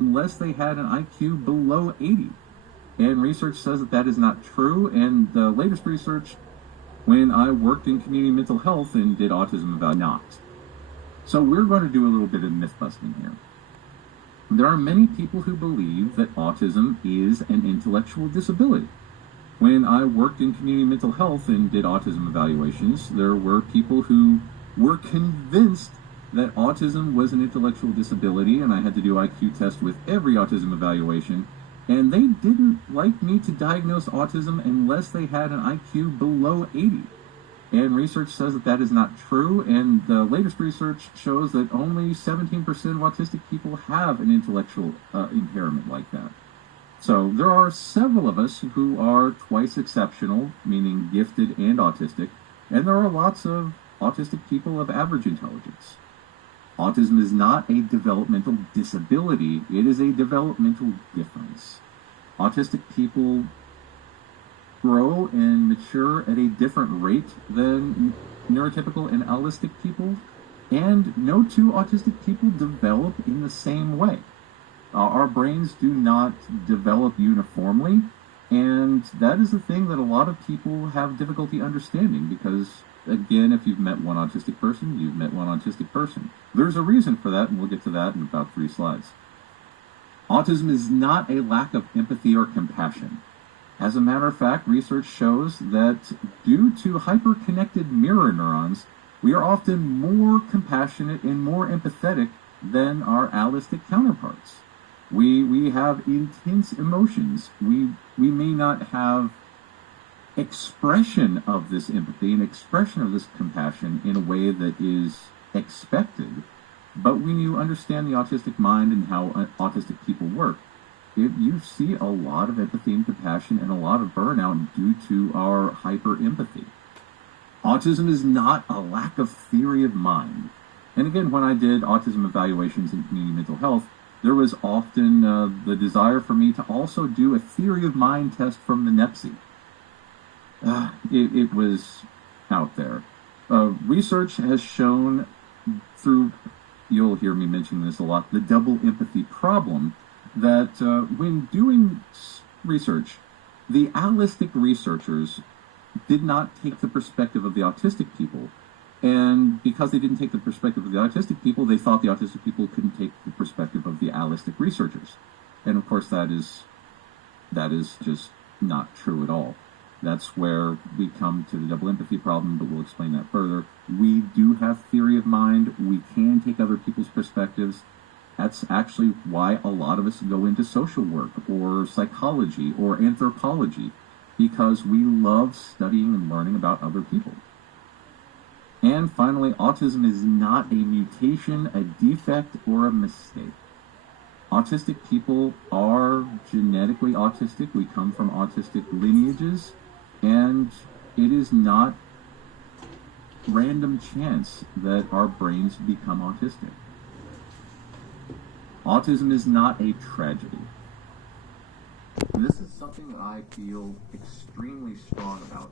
unless they had an IQ below 80. And research says that that is not true. And the latest research, when I worked in community mental health and did autism about not. So we're going to do a little bit of myth busting here. There are many people who believe that autism is an intellectual disability. When I worked in community mental health and did autism evaluations, there were people who were convinced that autism was an intellectual disability, and I had to do IQ tests with every autism evaluation, and they didn't like me to diagnose autism unless they had an IQ below 80. And research says that that is not true, and the latest research shows that only 17% of autistic people have an intellectual impairment like that. So there are several of us who are twice exceptional, meaning gifted and autistic, and there are lots of autistic people of average intelligence. Autism is not a developmental disability, it is a developmental difference. Autistic people grow and mature at a different rate than neurotypical and allistic people, and no two autistic people develop in the same way. Our brains do not develop uniformly, and that is the thing that a lot of people have difficulty understanding because, again, if you've met one autistic person, you've met one autistic person. There's a reason for that, and we'll get to that in about 3 slides. Autism is not a lack of empathy or compassion. As a matter of fact, research shows that due to hyper-connected mirror neurons, we are often more compassionate and more empathetic than our allistic counterparts. We have intense emotions. We may not have expression of this empathy and expression of this compassion in a way that is expected, but when you understand the autistic mind and how autistic people work, you see a lot of empathy and compassion and a lot of burnout due to our hyper-empathy. Autism is not a lack of theory of mind. And again, when I did autism evaluations in community mental health, there was often the desire for me to also do a theory of mind test from the NEPSI. It was out there. Research has shown through, you'll hear me mention this a lot, the double empathy problem, that when doing research, the allistic researchers did not take the perspective of the autistic people. And because they didn't take the perspective of the autistic people, they thought the autistic people couldn't take the perspective of the allistic researchers. And of course, that is just not true at all. That's where we come to the double empathy problem, but we'll explain that further. We do have theory of mind. We can take other people's perspectives. That's actually why a lot of us go into social work or psychology or anthropology, because we love studying and learning about other people. And finally, autism is not a mutation, a defect, or a mistake. Autistic people are genetically autistic. We come from autistic lineages, and it is not random chance that our brains become autistic. Autism is not a tragedy. This is something that I feel extremely strong about.